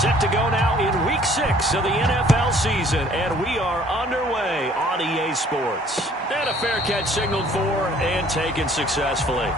Set to go now in Week 6 of the NFL season, and we are underway on EA Sports. And a fair catch signaled for and taken successfully.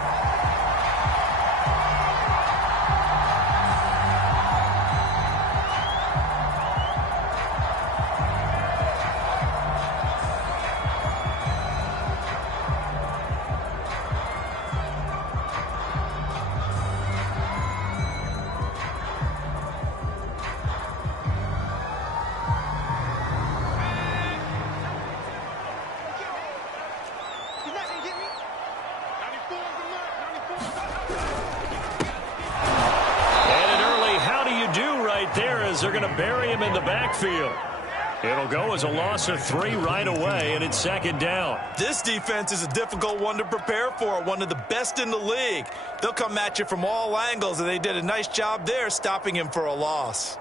They're going to bury him in the backfield. It'll go as a loss of 3 right away, and it's second down. This defense is a difficult one to prepare for, one of the best in the league. They'll come at you from all angles, and they did a nice job there stopping him for a loss.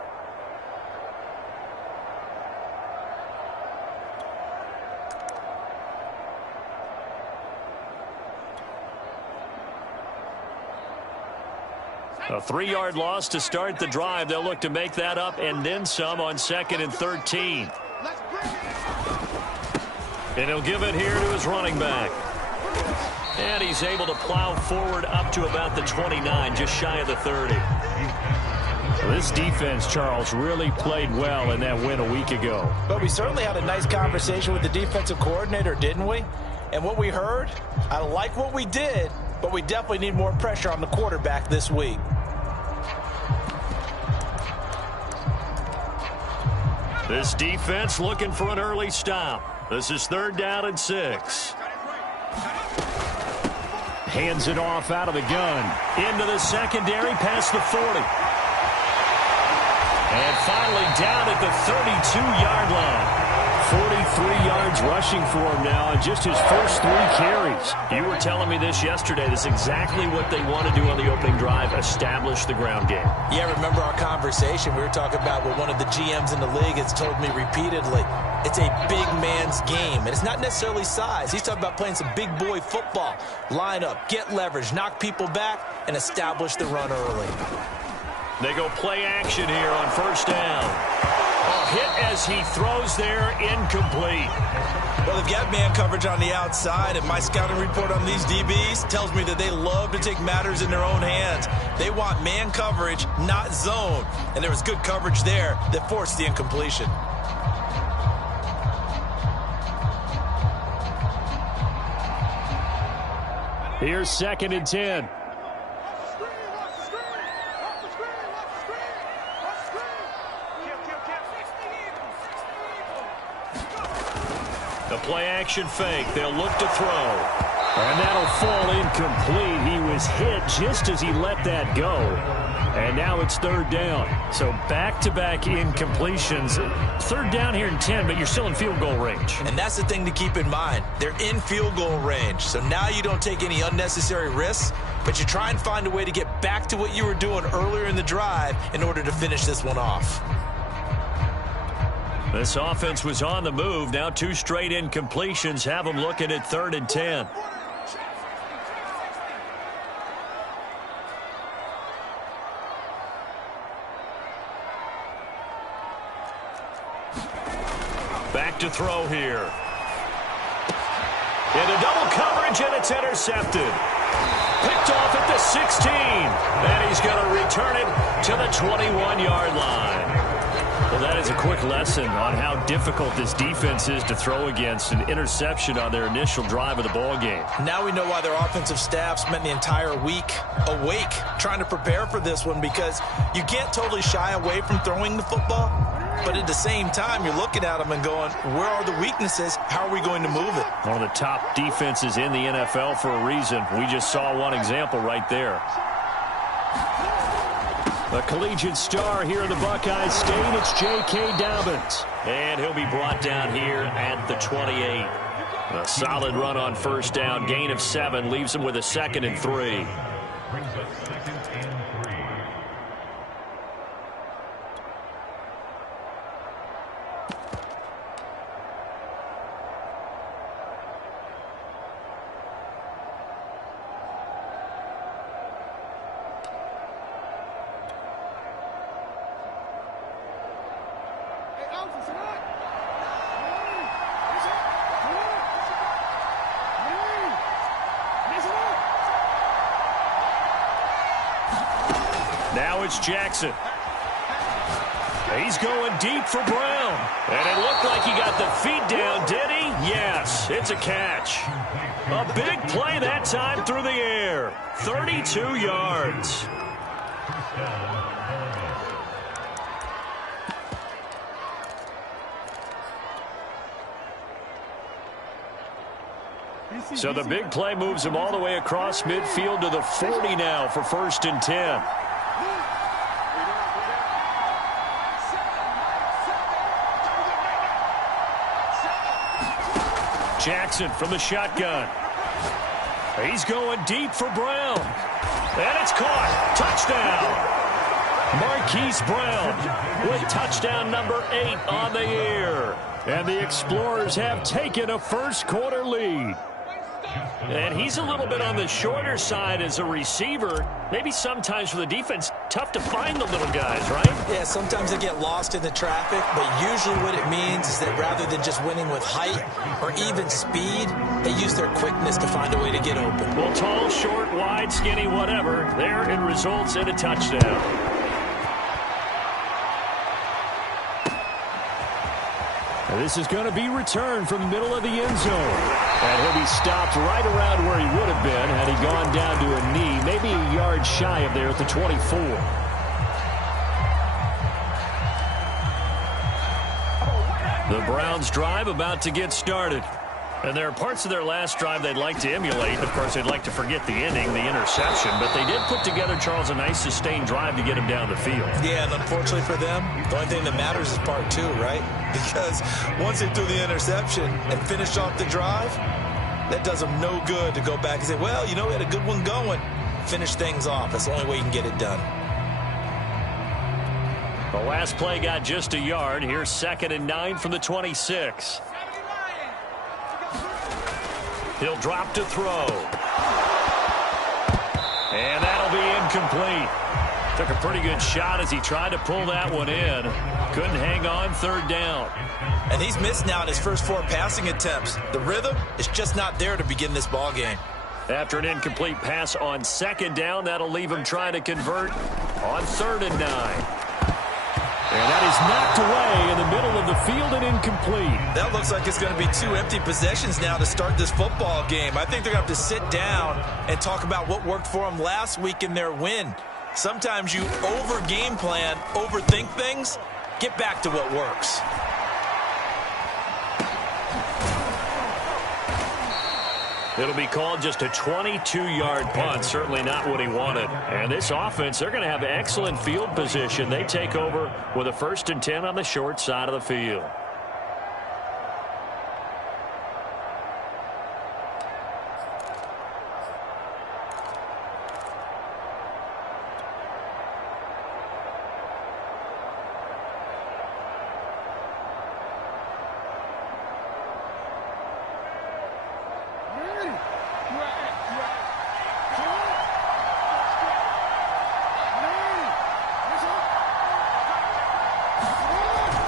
A 3-yard loss to start the drive. They'll look to make that up and then some on 2nd and 13. And he'll give it here to his running back. And he's able to plow forward up to about the 29, just shy of the 30. This defense, Charles, really played well in that win a week ago. But we certainly had a nice conversation with the defensive coordinator, didn't we? And what we heard, I like what we did, but we definitely need more pressure on the quarterback this week. This defense looking for an early stop. This is 3rd down and 6. Hands it off out of the gun. Into the secondary, past the 40. And finally down at the 32-yard line. 43 yards rushing for him now in just his first 3 carries. You were telling me this yesterday. This is exactly what they want to do on the opening drive, establish the ground game. Yeah, remember our conversation. We were talking about what one of the GMs in the league has told me repeatedly. It's a big man's game, and it's not necessarily size. He's talking about playing some big boy football. Line up, get leverage, knock people back, and establish the run early. They go play action here on 1st down. Hit as he throws there, incomplete. Well, they've got man coverage on the outside, and my scouting report on these DBs tells me that they love to take matters in their own hands. They want man coverage, not zone. And there was good coverage there that forced the incompletion. Here's 2nd and 10. The play-action fake. They'll look to throw. And that'll fall incomplete. He was hit just as he let that go. And now it's 3rd down. So back-to-back incompletions. 3rd down here in 10, but you're still in field goal range. And that's the thing to keep in mind. They're in field goal range. So now you don't take any unnecessary risks, but you try and find a way to get back to what you were doing earlier in the drive in order to finish this one off. This offense was on the move. Now 2 straight incompletions have them looking at 3rd and 10. Back to throw here. Into double coverage, and it's intercepted. Picked off at the 16. And he's going to return it to the 21-yard line. Well, that is a quick lesson on how difficult this defense is to throw against. An interception on their initial drive of the ball game. Now we know why their offensive staff spent the entire week awake trying to prepare for this one, because you can't totally shy away from throwing the football, but at the same time you're looking at them and going, where are the weaknesses? How are we going to move it? One of the top defenses in the NFL for a reason. We just saw one example right there. A collegiate star here in the Buckeye State, it's J.K. Dobbins. And he'll be brought down here at the 28. A solid run on 1st down, gain of 7, leaves him with a 2nd and 3. Now it's Jackson. He's going deep for Brown. And it looked like he got the feet down, did he? Yes, it's a catch. A big play that time through the air. 32 yards. So the big play moves him all the way across midfield to the 40 now for 1st and 10. Jackson from the shotgun. He's going deep for Brown. And it's caught. Touchdown. Marquise Brown with touchdown number 8 on the year. And the Explorers have taken a first-quarter lead. And he's a little bit on the shorter side as a receiver. Maybe sometimes for the defense, tough to find the little guys, right? Yeah, sometimes they get lost in the traffic, but usually what it means is that rather than just winning with height or even speed, they use their quickness to find a way to get open. Well, tall, short, wide, skinny, whatever, there it results in a touchdown. This is going to be returned from the middle of the end zone. And he'll be stopped right around where he would have been had he gone down to a knee, maybe a yard shy of there at the 24. The Browns drive about to get started. And there are parts of their last drive they'd like to emulate. Of course, they'd like to forget the ending, the interception. But they did put together, Charles, a nice sustained drive to get him down the field. Yeah, and unfortunately for them, the only thing that matters is part 2, right? Because once they threw the interception and finished off the drive, that does them no good to go back and say, well, you know, we had a good one going. Finish things off. That's the only way you can get it done. The last play got just a yard. Here's 2nd and 9 from the 26. He'll drop to throw. And that'll be incomplete. Took a pretty good shot as he tried to pull that one in. Couldn't hang on, 3rd down. And he's missed now in his first 4 passing attempts. The rhythm is just not there to begin this ball game. After an incomplete pass on 2nd down, that'll leave him trying to convert on 3rd and 9. And that is knocked away in the middle of the field and incomplete. That looks like it's going to be 2 empty possessions now to start this football game. I think they're going to have to sit down and talk about what worked for them last week in their win. Sometimes you over-game plan, overthink things. Get back to what works. It'll be called just a 22-yard punt. Certainly not what he wanted. And this offense, they're going to have excellent field position. They take over with a 1st and 10 on the short side of the field.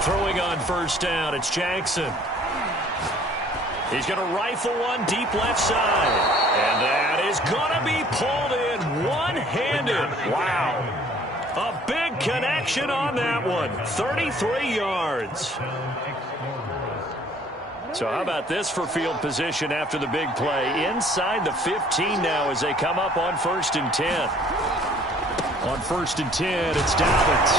Throwing on 1st down, it's Jackson. He's going to rifle one deep left side. And that is going to be pulled in one-handed. Wow. A big connection on that one. 33 yards. So how about this for field position after the big play? Inside the 15 now as they come up on 1st and 10. On 1st and 10, it's Dobbins.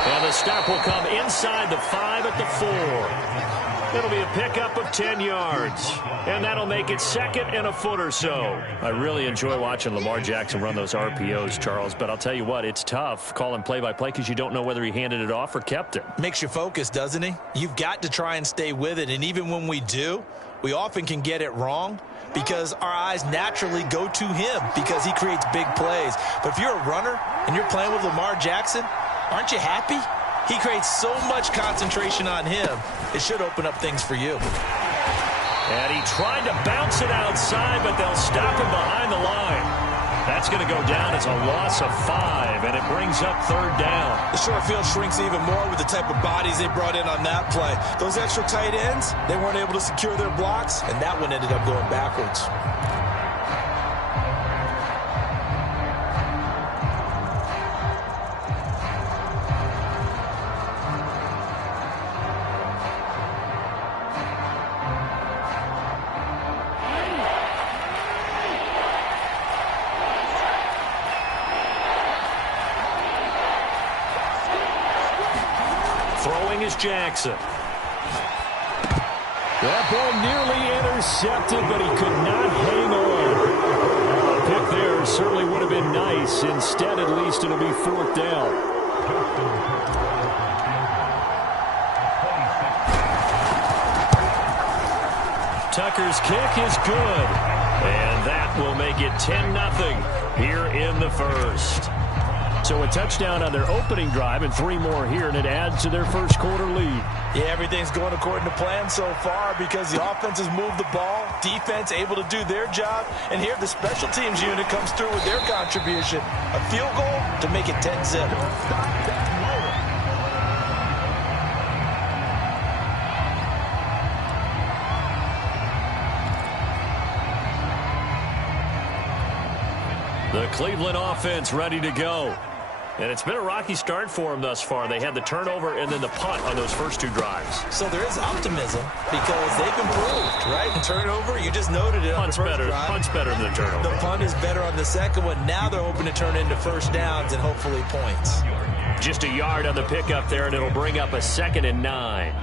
And the stop will come inside the 5 at the 4. It'll be a pickup of 10 yards. And that'll make it 2nd and a foot or so. I really enjoy watching Lamar Jackson run those RPOs, Charles. But I'll tell you what, it's tough calling play-by-play because you don't know whether he handed it off or kept it. Makes you focus, doesn't he? You've got to try and stay with it. And even when we do, we often can get it wrong because our eyes naturally go to him because he creates big plays. But if you're a runner and you're playing with Lamar Jackson, aren't you happy? He creates so much concentration on him. It should open up things for you. And he tried to bounce it outside, but they'll stop him behind the line. That's going to go down as a loss of 5, and it brings up third down. The short field shrinks even more with the type of bodies they brought in on that play. Those extra tight ends, they weren't able to secure their blocks, and that one ended up going backwards. Throwing is Jackson. That ball nearly intercepted, but he could not hang on. A pick there certainly would have been nice. Instead, at least, it'll be fourth down. Tucker's kick is good. And that will make it 10-0 here in the first. So a touchdown on their opening drive and 3 more here, and it adds to their first quarter lead. Yeah, everything's going according to plan so far because the offense has moved the ball, defense able to do their job, and here the special teams unit comes through with their contribution. A field goal to make it 10-0. The Cleveland offense ready to go. And it's been a rocky start for them thus far. They had the turnover and then the punt on those first 2 drives. So there is optimism because they've improved, right? The turnover, you just noted it on the first drive. Punt's better than the turnover. The punt is better on the second one. Now they're hoping to turn into first downs and hopefully points. Just a yard on the pickup there, and it'll bring up a 2nd and 9.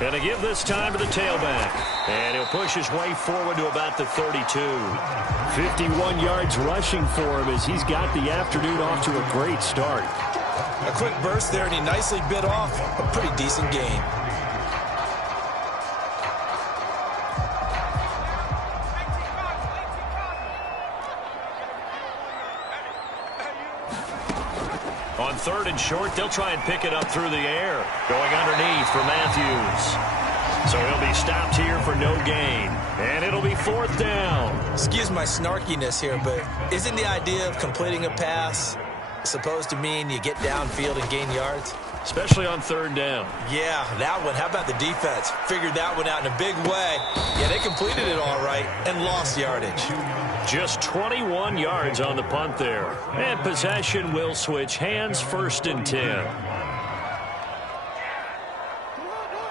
Going to give this time to the tailback. And he'll push his way forward to about the 32. 51 yards rushing for him as he's got the afternoon off to a great start. A quick burst there, and he nicely bit off a pretty decent gain. On 3rd and short, they'll try and pick it up through the air. Going underneath for Matthews. So he'll be stopped here for no gain. And it'll be 4th down. Excuse my snarkiness here, but isn't the idea of completing a pass supposed to mean you get downfield and gain yards? Especially on 3rd down. Yeah, that one. How about the defense? Figured that one out in a big way. Yeah, they completed it all right and lost yardage. Just 21 yards on the punt there. And possession will switch hands, 1st and 10.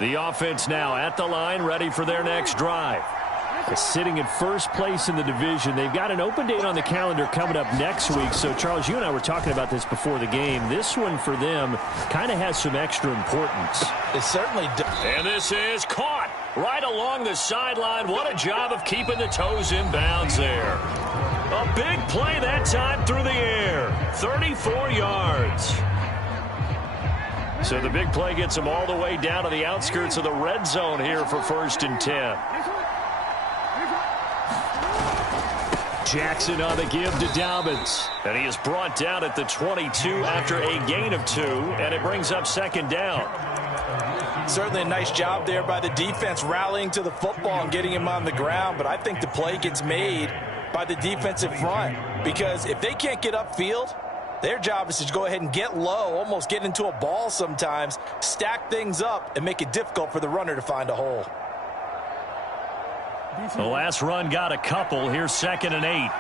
The offense now at the line, ready for their next drive. Sitting in first place in the division. They've got an open date on the calendar coming up next week. So, Charles, you and I were talking about this before the game. This one for them kind of has some extra importance. It certainly does. And this is caught right along the sideline. What a job of keeping the toes in bounds there. A big play that time through the air. 34 yards. So the big play gets them all the way down to the outskirts of the red zone here for 1st and 10. Jackson on the give to Dobbins. And he is brought down at the 22 after a gain of 2, and it brings up 2nd down. Certainly a nice job there by the defense rallying to the football and getting him on the ground, but I think the play gets made by the defensive front because if they can't get upfield, their job is to go ahead and get low, almost get into a ball sometimes, stack things up, and make it difficult for the runner to find a hole. The last run got a couple. Here's 2nd and 8.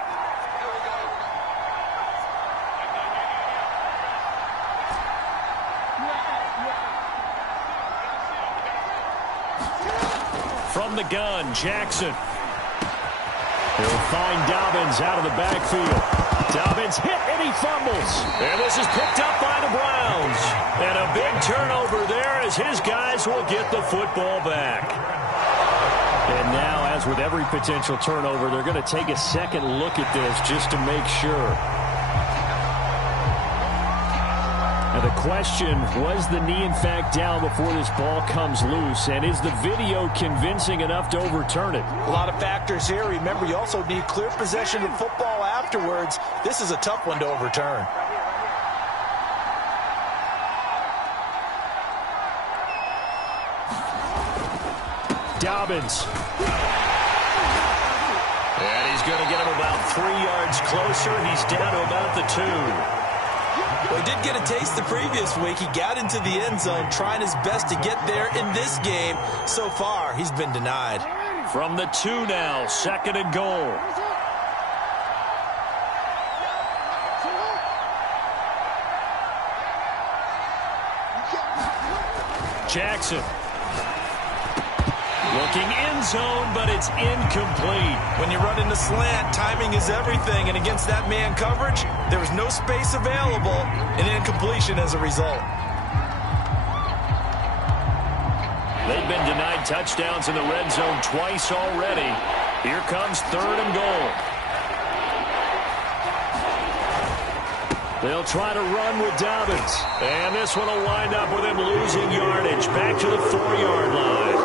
From the gun, Jackson. He'll find Dobbins out of the backfield. Dobbins hit and he fumbles. And this is picked up by the Browns. And a big turnover there as his guys will get the football back. And now, as with every potential turnover, they're going to take a second look at this just to make sure. Now the question, was the knee in fact down before this ball comes loose? And is the video convincing enough to overturn it? A lot of factors here. Remember, you also need clear possession of football afterwards. This is a tough one to overturn. Dobbins. And he's going to get him about 3 yards closer. He's down to about the 2. Well, he did get a taste the previous week. He got into the end zone trying his best to get there in this game. So far, he's been denied. From the 2 now, 2nd and goal. Jackson. Looking end zone, but it's incomplete. When you run in the slant, timing is everything. And against that man coverage, there was no space available, and incompletion as a result. They've been denied touchdowns in the red zone twice already. Here comes 3rd and goal. They'll try to run with Dobbins. And this one will wind up with him losing yardage. Back to the 4-yard line.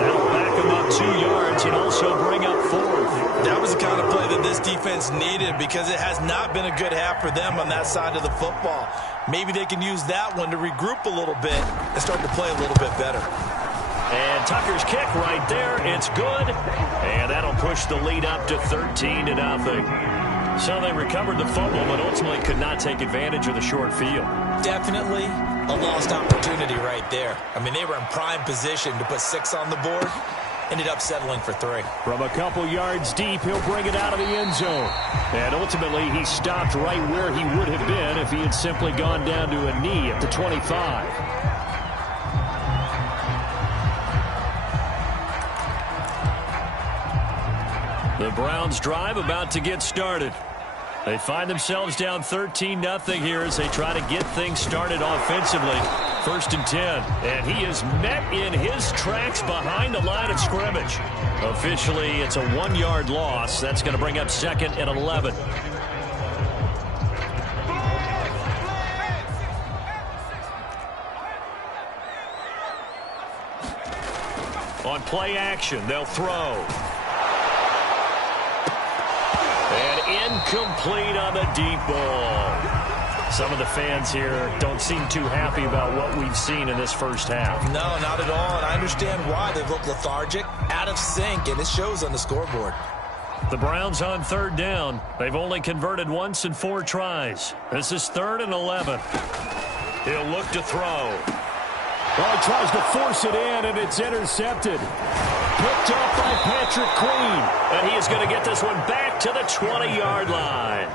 That'll back him up 2 yards and also bring up 4th. That was the kind of play that this defense needed because it has not been a good half for them on that side of the football. Maybe they can use that one to regroup a little bit and start to play a little bit better. And Tucker's kick right there. It's good. And that'll push the lead up to 13-0. So they recovered the fumble, but ultimately could not take advantage of the short field. Definitely a lost opportunity right there. I mean, they were in prime position to put 6 on the board. Ended up settling for 3. From a couple yards deep, he'll bring it out of the end zone. And ultimately, he stopped right where he would have been if he had simply gone down to a knee at the 25. The Browns drive about to get started. They find themselves down 13-0 here as they try to get things started offensively. 1st and 10. And he is met in his tracks behind the line of scrimmage. Officially, it's a 1-yard loss. That's going to bring up 2nd and 11. On play action, they'll throw. And incomplete on the deep ball. Some of the fans here don't seem too happy about what we've seen in this first half. No, not at all, and I understand why. They look lethargic, out of sync, and it shows on the scoreboard. The Browns on 3rd down. They've only converted once in 4 tries. This is 3rd and 11. He'll look to throw. Well, he tries to force it in, and it's intercepted. Picked up by Patrick Queen. And he is going to get this one back to the 20-yard line.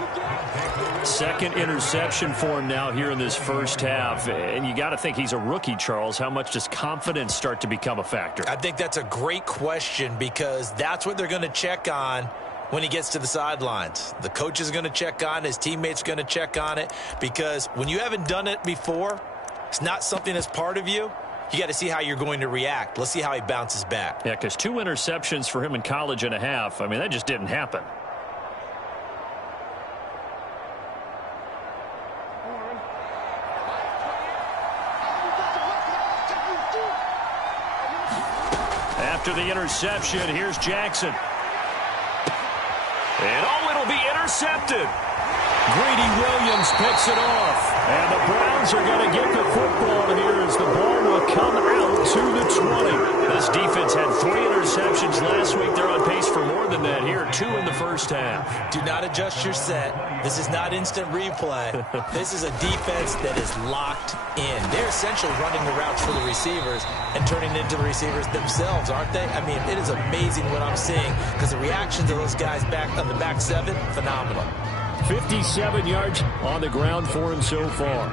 2nd interception for him now here in this first half. And you got to think he's a rookie, Charles. How much does confidence start to become a factor? I think that's a great question because that's what they're going to check on when he gets to the sidelines. The coach is going to check on it. His teammates are going to check on it because when you haven't done it before, it's not something that's part of you. You got to see how you're going to react. Let's see how he bounces back. Yeah, because 2 interceptions for him in college and a half. I mean, that just didn't happen. After the interception, here's Jackson. And it'll be intercepted. Greedy Williams picks it off. And the Browns are going to get the football here as the ball will come out to the 20. This defense had 3 interceptions last week. They're on pace for more than that here. 2 in the first half. Do not adjust your set. This is not instant replay. This is a defense that is locked in. They're essentially running the routes for the receivers and turning into the receivers themselves, aren't they? I mean, it is amazing what I'm seeing because the reactions of those guys back on the back 7, phenomenal. 57 yards on the ground for him so far.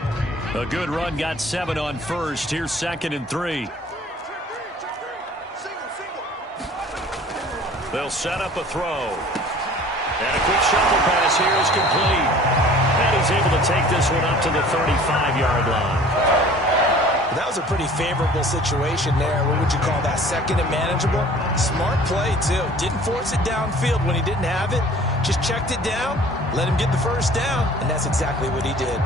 A good run, got 7 on first. Here's 2nd and 3. They'll set up a throw. And a quick shuffle pass here is complete. And he's able to take this one up to the 35-yard line. That was a pretty favorable situation there. What would you call that? 2nd and manageable? Smart play, too. Didn't force it downfield when he didn't have it. Just checked it down, let him get the first down, and that's exactly what he did.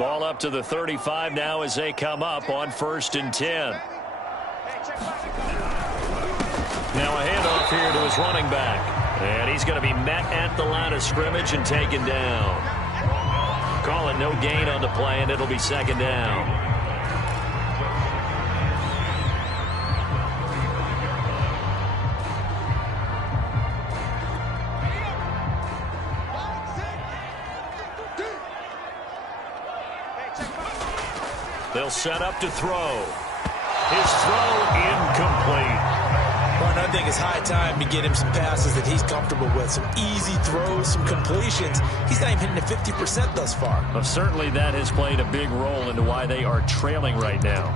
Ball up to the 35 now as they come up on 1st and 10. Now a handoff here to his running back. And he's going to be met at the line of scrimmage and taken down. call it no gain on the play, and it'll be second down. They'll set up to throw. His throw incomplete. Well, I think it's high time to get him some passes that he's comfortable with. Some easy throws, some completions. He's not even hitting the 50% thus far. Well, certainly that has played a big role into why they are trailing right now.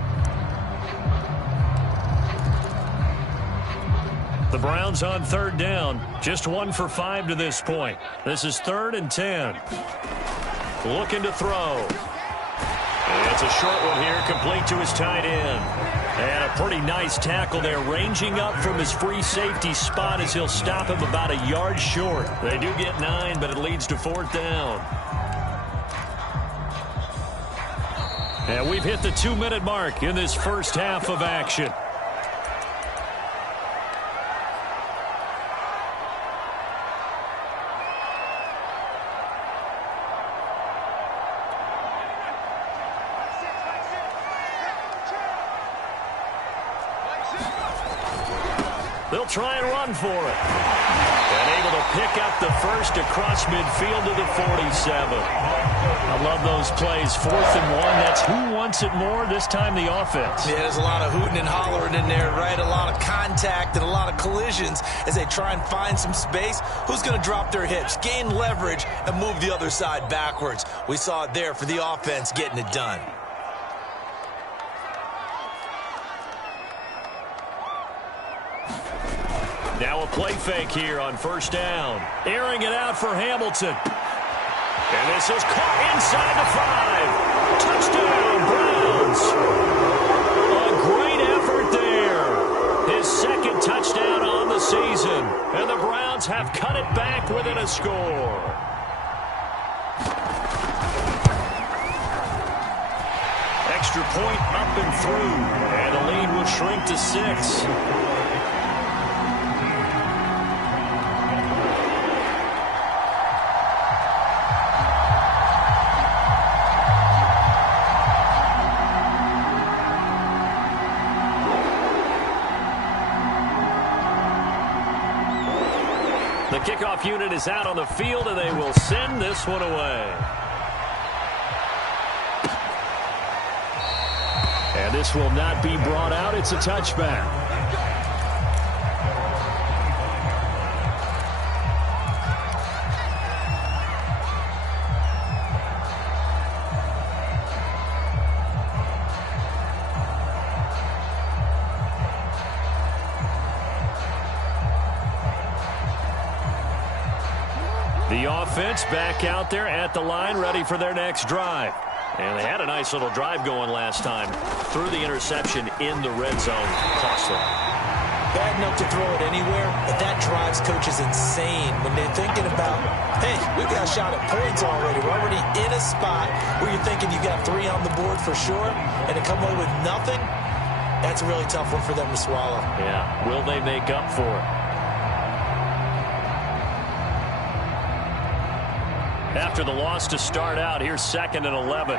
The Browns on third down. Just 1 for 5 to this point. This is 3rd and 10. Looking to throw. It's a short one here, complete to his tight end. And a pretty nice tackle there, ranging up from his free safety spot as he'll stop him about a yard short. They do get 9, but it leads to 4th down. And we've hit the 2-minute mark in this first half of action. They'll try and run for it. And able to pick up the first across midfield to the 47. I love those plays. 4th and 1. That's who wants it more, this time the offense. Yeah, there's a lot of hooting and hollering in there, right? A lot of contact and a lot of collisions as they try and find some space. Who's going to drop their hips, gain leverage, and move the other side backwards? We saw it there for the offense getting it done. Now a play fake here on first down. Airing it out for Hamilton. And this is caught inside the 5. Touchdown, Browns. A great effort there. His second touchdown on the season. And the Browns have cut it back within a score. Extra point up and through. And the lead will shrink to 6. The kickoff unit is out on the field, and they will send this one away. And this will not be brought out. It's a touchback. The offense back out there at the line, ready for their next drive. And they had a nice little drive going last time. Threw the interception in the red zone. Cost them. Bad enough to throw it anywhere, but that drives coaches insane when they're thinking about, hey, we've got a shot at points already. We're already in a spot where you're thinking you got 3 on the board for sure, and to come away with nothing, that's a really tough one for them to swallow. Yeah, will they make up for it? After the loss to start out, here's 2nd and 11.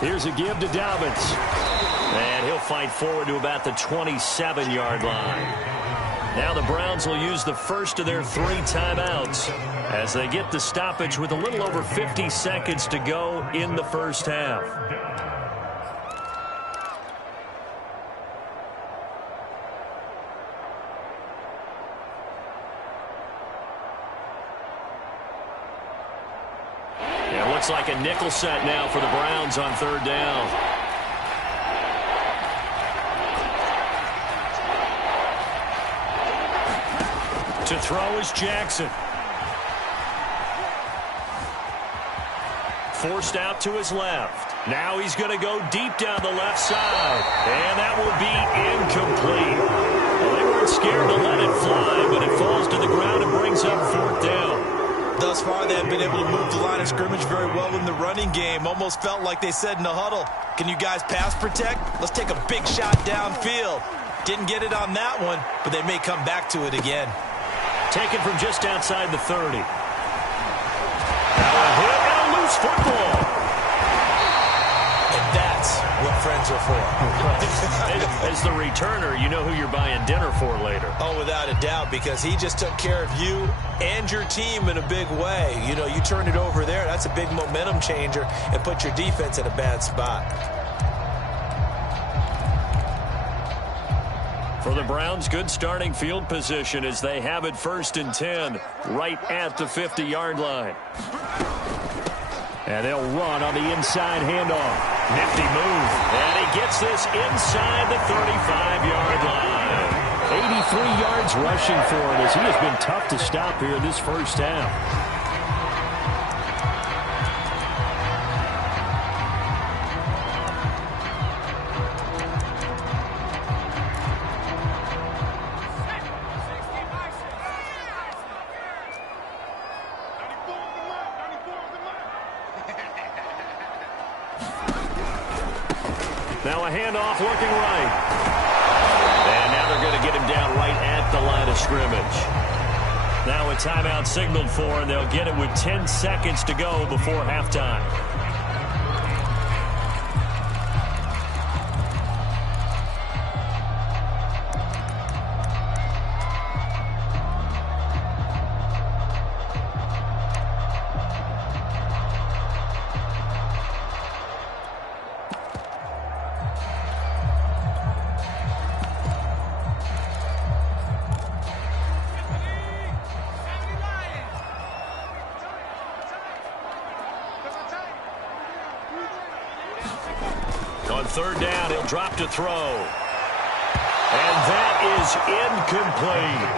Here's a give to Dobbins. And he'll fight forward to about the 27-yard line. Now the Browns will use the first of their 3 timeouts as they get the stoppage with a little over 50 seconds to go in the first half. Looks like a nickel set now for the Browns on 3rd down. To throw is Jackson. Forced out to his left. Now he's going to go deep down the left side. And that will be incomplete. Well, they weren't scared to let it fly, but it falls to the ground and brings up 4th down. Thus far, they have been able to move the line of scrimmage very well in the running game. Almost felt like they said in the huddle, Can you guys pass protect? Let's take a big shot downfield. Didn't get it on that one, but they may come back to it again. Taken from just outside the 30. Now a hit and a loose football. And that's what friends are for. As the returner, you know who you're buying dinner for later. Oh, without a doubt, because he just took care of you and your team in a big way. You know, you turn it over there, that's a big momentum changer and put your defense in a bad spot. For the Browns, good starting field position as they have it 1st and 10 right at the 50-yard line. And they'll run on the inside handoff. Nifty move. And he gets this inside the 35-yard line. 83 yards rushing for him as he has been tough to stop here in this first half. Now a handoff looking right. And now they're going to get him down right at the line of scrimmage. Now a timeout signaled for, and they'll get it with 10 seconds to go before halftime. On 3rd down, he'll drop to throw. And that is incomplete.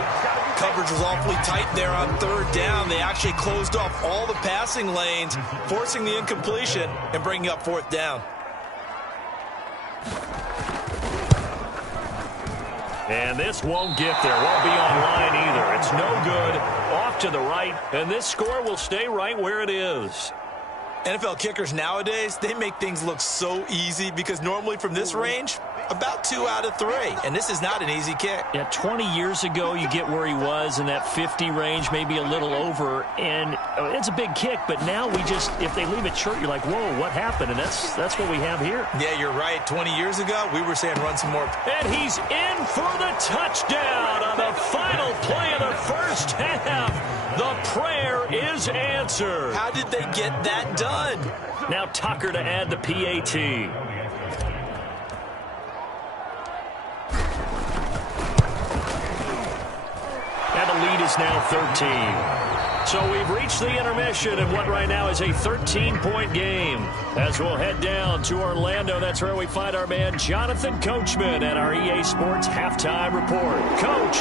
Coverage was awfully tight there on 3rd down. They actually closed off all the passing lanes, forcing the incompletion and bringing up 4th down. And this won't get there. Won't be online either. It's no good. Off to the right. And this score will stay right where it is. NFL kickers nowadays, they make things look so easy because normally from this range, about 2 out of 3. And this is not an easy kick. Yeah, 20 years ago, you get where he was in that 50 range, maybe a little over. And it's a big kick, but now we just, if they leave it short, you're like, whoa, what happened? And that's what we have here. Yeah, you're right. 20 years ago, we were saying run some more. And he's in for the touchdown on the final play of the first half. The prayer is answered. How did they get that done? Now Tucker to add the PAT. And the lead is now 13. So we've reached the intermission in what right now is a 13-point game. As we'll head down to Orlando, that's where we find our man Jonathan Coachman at our EA Sports Halftime Report. Coach.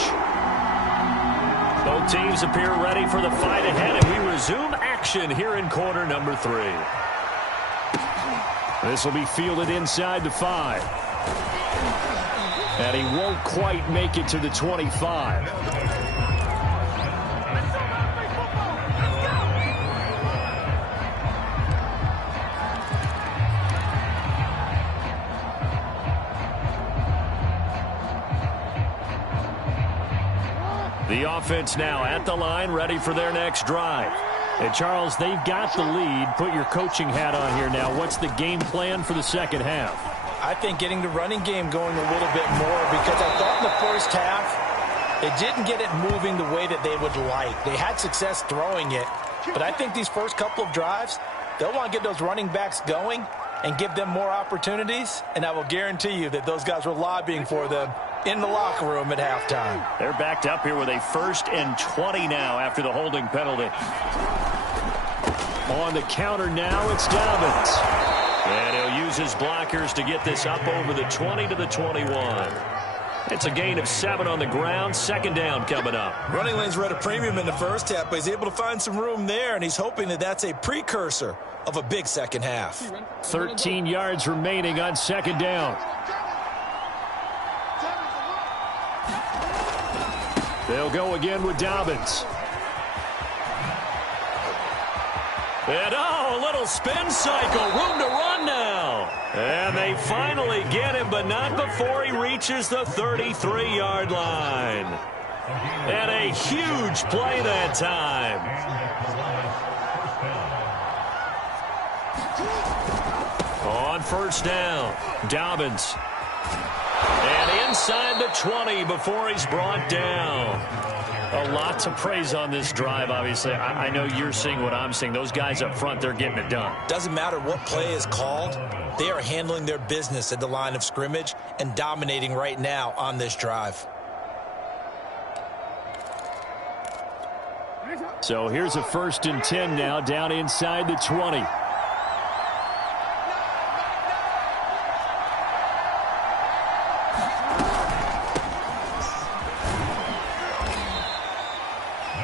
Both teams appear ready for the fight ahead, and we resume action here in quarter number 3. This will be fielded inside the 5. And he won't quite make it to the 25. The offense now at the line, ready for their next drive. And, Charles, they've got the lead. Put your coaching hat on here now. What's the game plan for the second half? I think getting the running game going a little bit more because I thought in the first half they didn't get it moving the way that they would like. They had success throwing it, but I think these first couple of drives, they'll want to get those running backs going and give them more opportunities, and I will guarantee you that those guys were lobbying for them in the locker room at halftime. They're backed up here with a 1st and 20 now after the holding penalty. On the counter now, it's Dobbins. And he'll use his blockers to get this up over the 20 to the 21. It's a gain of 7 on the ground. 2nd down coming up. Running lanes were at a premium in the first half, but he's able to find some room there, and he's hoping that that's a precursor of a big second half. 13 yards remaining on 2nd down. They'll go again with Dobbins. And a little spin cycle. Room to run now. And they finally get him, but not before he reaches the 33-yard line. And a huge play that time. On first down, Dobbins. And inside the 20 before he's brought down. A lot to praise on this drive, obviously. I know you're seeing what I'm seeing. Those guys up front, they're getting it done. Doesn't matter what play is called. They are handling their business at the line of scrimmage and dominating right now on this drive. So here's a 1st and 10 now, down inside the 20.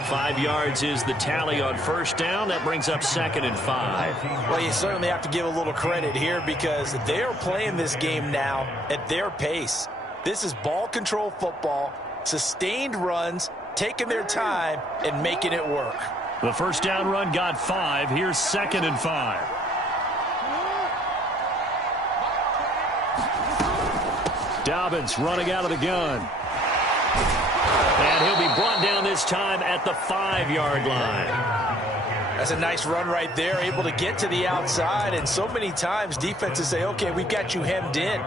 Five yards is the tally on first down. That brings up 2nd and 5. Well, you certainly have to give a little credit here because they are playing this game now at their pace. This is ball control football, sustained runs, taking their time and making it work. The first down run got 5. Here's 2nd and 5. Dobbins running out of the gun. And he'll be brought down this time at the 5-yard line. That's a nice run right there, able to get to the outside. And so many times defenses say, okay, we've got you hemmed in.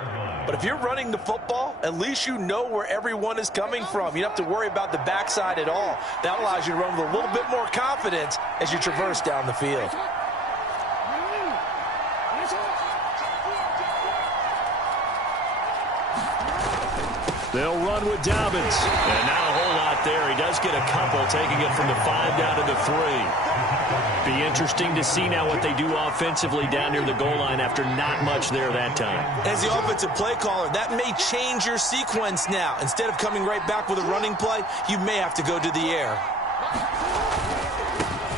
But if you're running the football, at least you know where everyone is coming from. You don't have to worry about the backside at all. That allows you to run with a little bit more confidence as you traverse down the field. They'll run with Dobbins. And not a whole lot there. He does get a couple, taking it from the 5 down to the 3. Be interesting to see now what they do offensively down near the goal line after not much there that time. As the offensive play caller, that may change your sequence now. Instead of coming right back with a running play, you may have to go to the air.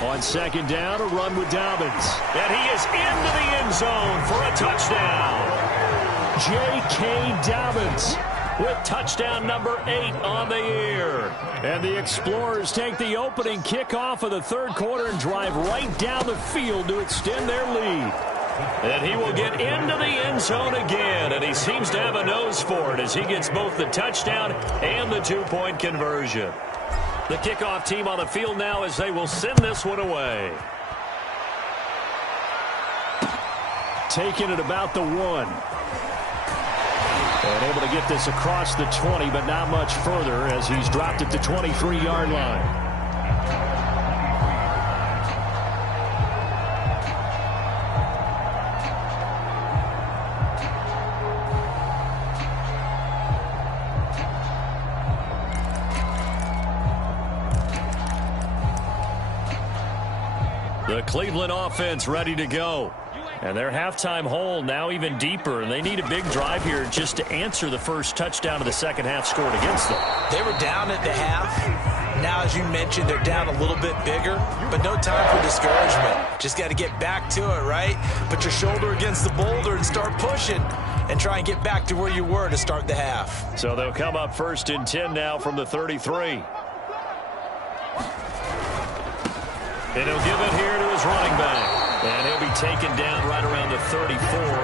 On 2nd down, a run with Dobbins. And he is into the end zone for a touchdown. J.K. Dobbins with touchdown number 8 on the year. And the Explorers take the opening kickoff of the 3rd quarter and drive right down the field to extend their lead. And he will get into the end zone again, and he seems to have a nose for it as he gets both the touchdown and the 2-point conversion. The kickoff team on the field now as they will send this one away. Taking it about the 1. And able to get this across the 20, but not much further as he's dropped at the 23-yard line. The Cleveland offense ready to go. And their halftime hole now even deeper, and they need a big drive here just to answer the first touchdown of the second half scored against them. They were down at the half. Now, as you mentioned, they're down a little bit bigger, but no time for discouragement. Just got to get back to it, right? Put your shoulder against the boulder and start pushing and try and get back to where you were to start the half. So they'll come up 1st and 10 now from the 33. And he'll give it here to his running back. And he'll be taken down right around the 34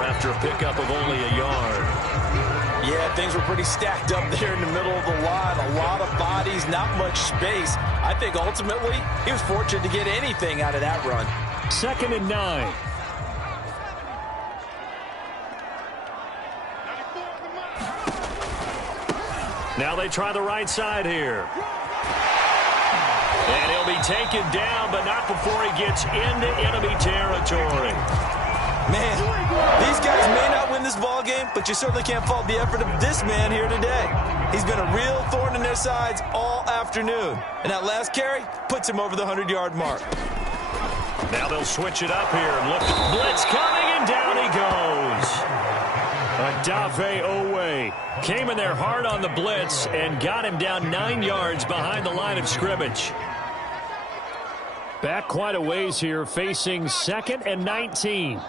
after a pickup of only a yard. Yeah, things were pretty stacked up there in the middle of the line. A lot of bodies, not much space. I think ultimately he was fortunate to get anything out of that run. 2nd and 9. Now they try the right side here. And he'll be taken down, but not before he gets into enemy territory. Man, these guys may not win this ball game, but you certainly can't fault the effort of this man here today. He's been a real thorn in their sides all afternoon. And that last carry puts him over the 100-yard mark. Now they'll switch it up here and look. Blitz coming, and down he goes. Adave Owe came in there hard on the blitz and got him down 9 yards behind the line of scrimmage. Back quite a ways here, facing 2nd and 19.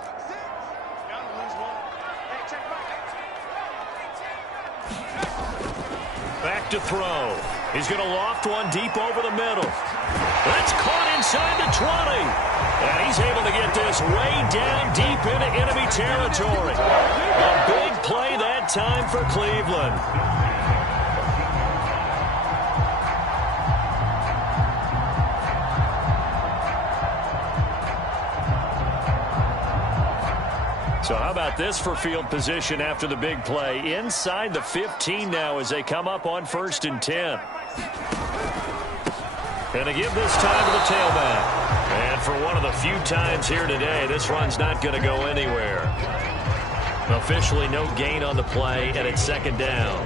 Back to throw. He's going to loft one deep over the middle. That's caught inside the 20. And he's able to get this way down deep into enemy territory. A big play that time for Cleveland. So how about this for field position after the big play? Inside the 15 now as they come up on 1st and 10. And to give this time to the tailback. And for one of the few times here today, this run's not going to go anywhere. Officially no gain on the play, and it's 2nd down.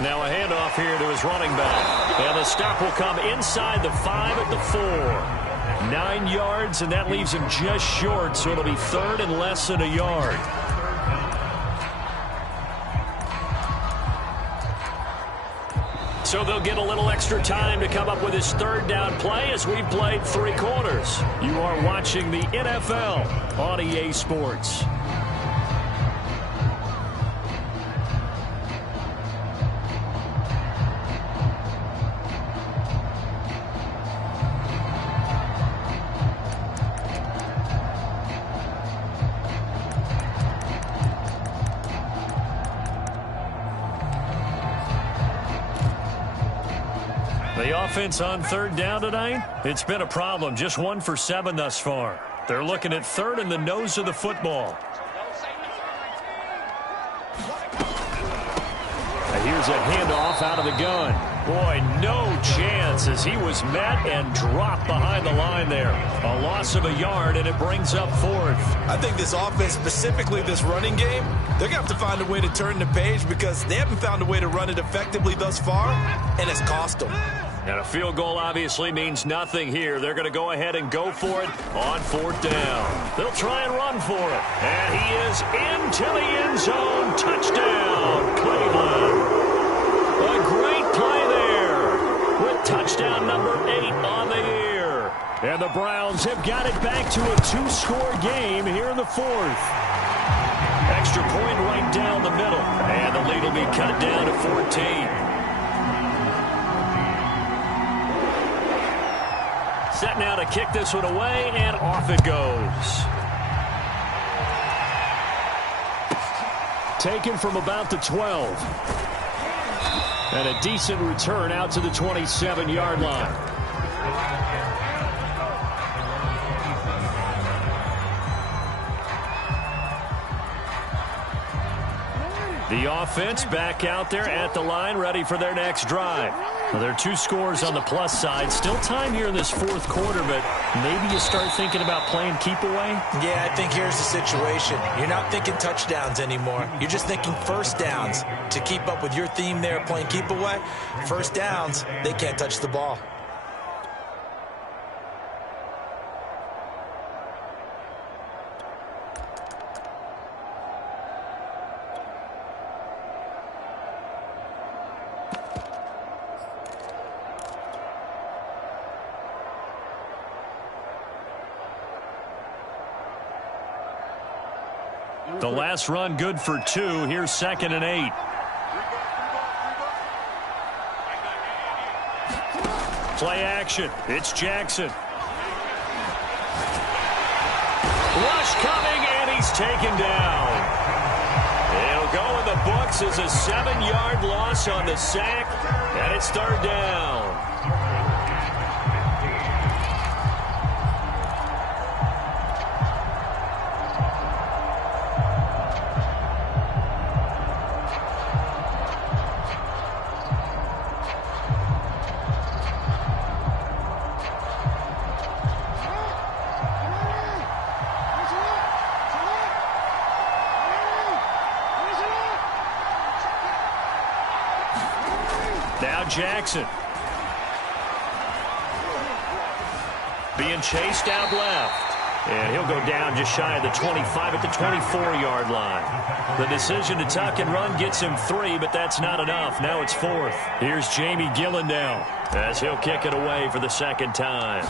Now a handoff here to his running back. And the stop will come inside the 5 at the 4. 9 yards, and that leaves him just short, so it'll be 3rd and less than a yard. So they'll get a little extra time to come up with his 3rd down play as we've played 3 quarters. You are watching the NFL on EA Sports. The offense on 3rd down tonight, it's been a problem. Just 1 for 7 thus far. They're looking at 3rd in the nose of the football. And here's a handoff out of the gun. Boy, no chance as he was met and dropped behind the line there. A loss of a yard, and it brings up 4th. I think this offense, specifically this running game, they're going to have to find a way to turn the page because they haven't found a way to run it effectively thus far, and it's cost them. And a field goal obviously means nothing here. They're going to go ahead and go for it on 4th down. They'll try and run for it. And he is into the end zone. Touchdown, Cleveland. A great play there with touchdown number 8 on the year. And the Browns have got it back to a 2-score game here in the 4th. Extra point right down the middle. And the lead will be cut down to 14. Set now to kick this one away, and off it goes. Taken from about the 12. And a decent return out to the 27-yard line. The offense back out there at the line, ready for their next drive. Well, there are 2 scores on the plus side. Still time here in this 4th quarter, but maybe you start thinking about playing keep away? Yeah, I think here's the situation. You're not thinking touchdowns anymore. You're just thinking 1st downs. To keep up with your theme there, playing keep away, 1st downs, they can't touch the ball. The last run good for 2. Here's 2nd and 8. Play action. It's Jackson. Rush coming, and he's taken down. It'll go in the books as a 7-yard loss on the sack, and it's 3rd down. Now Jackson. Being chased out left. And he'll go down just shy of the 25 at the 24-yard line. The decision to tuck and run gets him 3, but that's not enough. Now it's 4th. Here's Jamie Gillen now as he'll kick it away for the second time.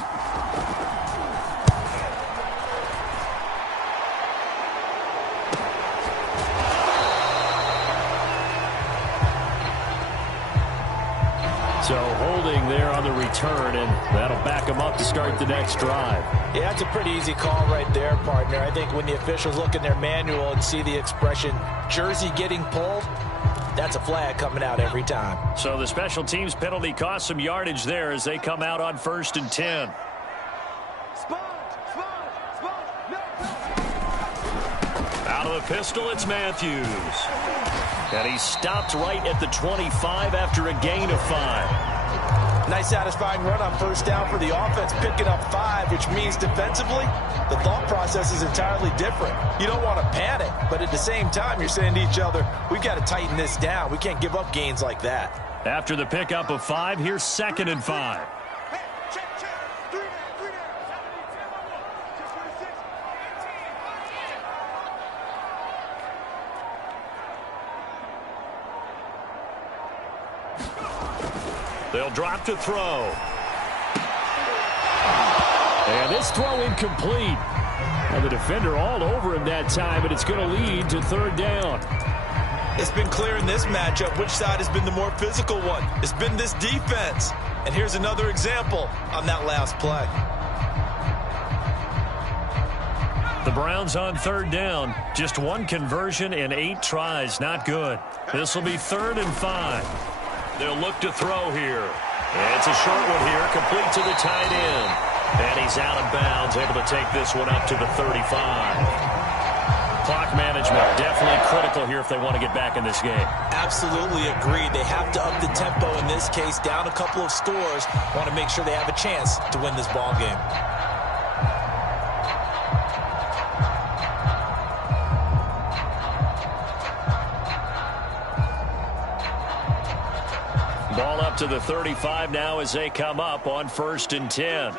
So holding there on the return, and that'll back him up to start the next drive. Yeah, that's a pretty easy call right there, partner. I think when the officials look in their manual and see the expression jersey getting pulled, that's a flag coming out every time. So the special teams penalty cost some yardage there as they come out on 1st and 10. Out of the pistol, it's Matthews. And he stopped right at the 25 after a gain of 5. Nice satisfying run on 1st down for the offense, picking up 5, which means defensively, the thought process is entirely different. You don't want to panic, but at the same time, you're saying to each other, we've got to tighten this down. We can't give up gains like that. After the pickup of 5, here's 2nd and 5. They'll drop to throw. And this throw incomplete. And the defender all over him that time, but it's going to lead to 3rd down. It's been clear in this matchup which side has been the more physical one. It's been this defense. And here's another example on that last play. The Browns on 3rd down. Just 1 conversion and 8 tries. Not good. This will be 3rd and 5. They'll look to throw here. It's a short one here, complete to the tight end. And he's out of bounds, able to take this one up to the 35. Clock management definitely critical here if they want to get back in this game. Absolutely agreed. They have to up the tempo in this case, down a couple of scores. Want to make sure they have a chance to win this ball game. Ball up to the 35 now as they come up on 1st and 10.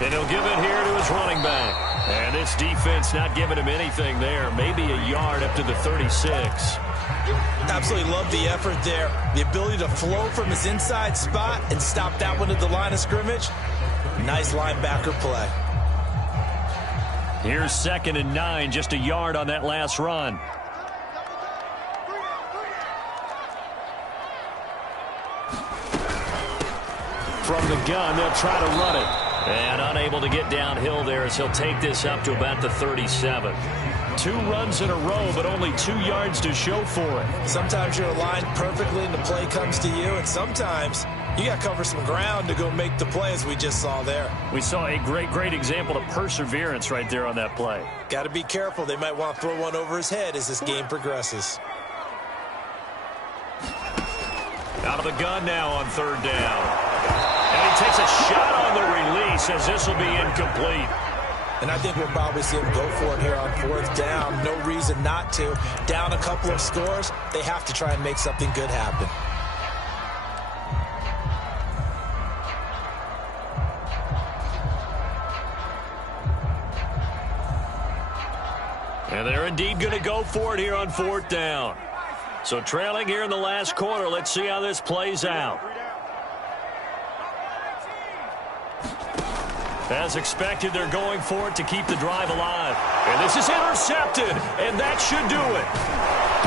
And he'll give it here to his running back. And this defense not giving him anything there. Maybe a yard up to the 36. Absolutely love the effort there. The ability to flow from his inside spot and stop that one at the line of scrimmage. Nice linebacker play. Here's 2nd and 9, just a yard on that last run. From the gun, they'll try to run it. And unable to get downhill there as he'll take this up to about the 37. 2 runs in a row, but only 2 yards to show for it. Sometimes you're aligned perfectly and the play comes to you, and sometimes you got to cover some ground to go make the play, as we just saw there. We saw a great example of perseverance right there on that play. Got to be careful. They might want to throw one over his head as this game progresses. Out of the gun now on 3rd down. And he takes a shot on the release as this will be incomplete. And I think we'll probably see him go for it here on 4th down. No reason not to. Down a couple of scores, they have to try and make something good happen. And they're indeed going to go for it here on 4th down. So trailing here in the last quarter, let's see how this plays out. As expected, they're going for it to keep the drive alive. And this is intercepted, and that should do it.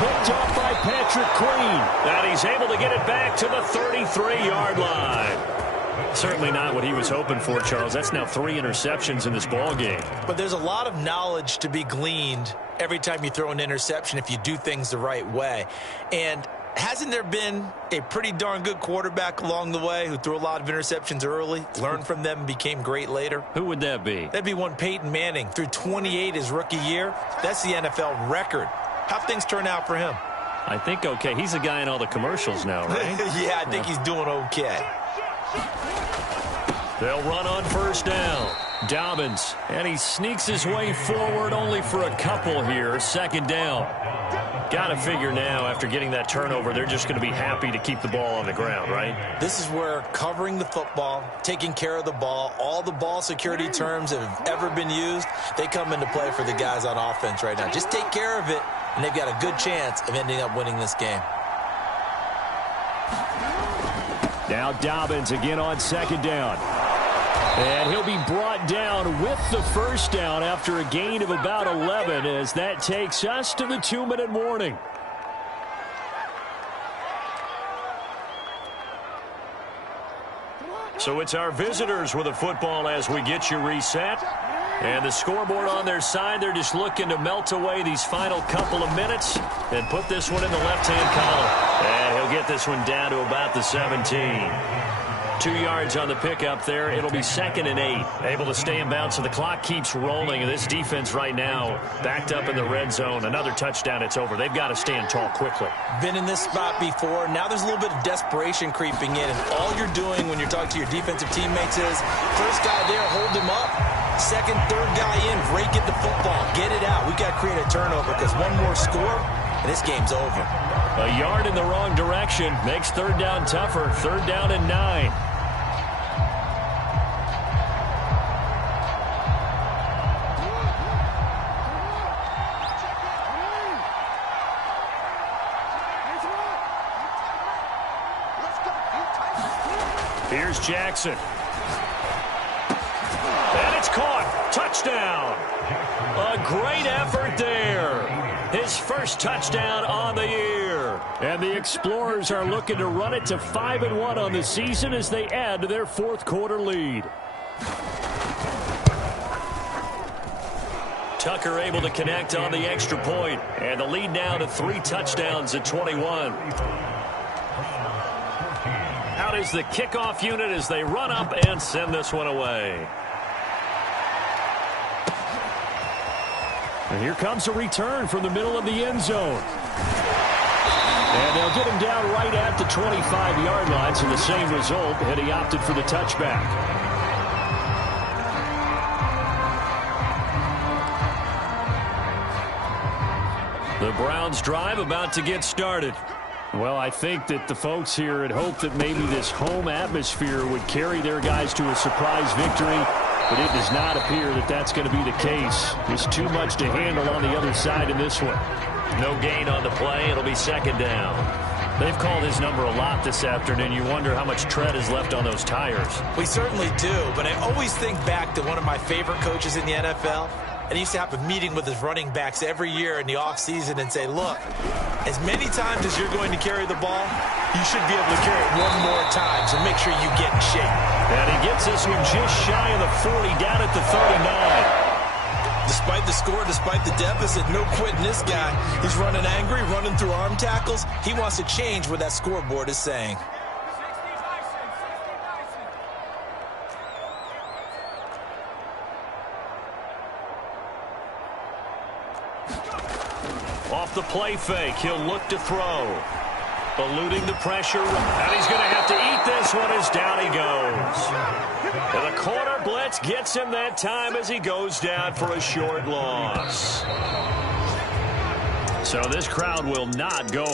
Picked off by Patrick Queen. And he's able to get it back to the 33-yard line. Certainly not what he was hoping for, Charles. That's now 3 interceptions in this ball game. But there's a lot of knowledge to be gleaned every time you throw an interception if you do things the right way. And hasn't there been a pretty darn good quarterback along the way who threw a lot of interceptions early, learned from them, and became great later? Who would that be? That'd be one Peyton Manning. Threw 28 his rookie year. That's the NFL record. How'd things turn out for him? I think okay. He's a guy in all the commercials now, right? Yeah, I think he's doing okay. They'll run on 1st down. Dobbins, and he sneaks his way forward only for a couple here. Second down. Got to figure now, after getting that turnover, they're just going to be happy to keep the ball on the ground, right? This is where covering the football, taking care of the ball, all the ball security terms that have ever been used, they come into play for the guys on offense right now. Just take care of it, and they've got a good chance of ending up winning this game. Now Dobbins again on second down. And he'll be brought down with the first down after a gain of about 11, as that takes us to the 2-minute warning. So it's our visitors with the football as we get you reset. And the scoreboard on their side, they're just looking to melt away these final couple of minutes and put this one in the left-hand column. And he'll get this one down to about the 17. 2 yards on the pickup there. It'll be 2nd and 8. Able to stay in bounds, so the clock keeps rolling. And this defense right now backed up in the red zone. Another touchdown, it's over. They've got to stand tall quickly. Been in this spot before. Now there's a little bit of desperation creeping in. And all you're doing when you're talking to your defensive teammates is, first guy there, hold him up. Second, third guy in, break it the football. Get it out. We've got to create a turnover because one more score, and this game's over. A yard in the wrong direction makes third down tougher. Third down and 9. Here's Jackson. And it's caught. Touchdown. A great effort there. His first touchdown on the year. And the Explorers are looking to run it to 5-1 on the season as they add to their fourth quarter lead. Tucker able to connect on the extra point. And the lead now to 3 touchdowns at 21. Out is the kickoff unit as they run up and send this one away. And here comes a return from the middle of the end zone. And they'll get him down right at the 25-yard line, so the same result, and he opted for the touchback. The Browns drive about to get started. Well, I think that the folks here had hoped that maybe this home atmosphere would carry their guys to a surprise victory, but it does not appear that that's going to be the case. There's too much to handle on the other side in this one. No gain on the play. It'll be second down. They've called his number a lot this afternoon. You wonder how much tread is left on those tires. We certainly do, but I always think back to one of my favorite coaches in the NFL. And he used to have a meeting with his running backs every year in the offseason and say, look, as many times as you're going to carry the ball, you should be able to carry it one more time, so make sure you get in shape. And he gets this one just shy of the 40, down at the 39. Despite the score, despite the deficit, no quitting this guy. He's running angry, running through arm tackles. He wants to change what that scoreboard is saying. Off the play fake, he'll look to throw. Eluding the pressure, and he's going to have to eat this one as down he goes. And the corner blitz gets him that time as he goes down for a short loss. So this crowd will not go home.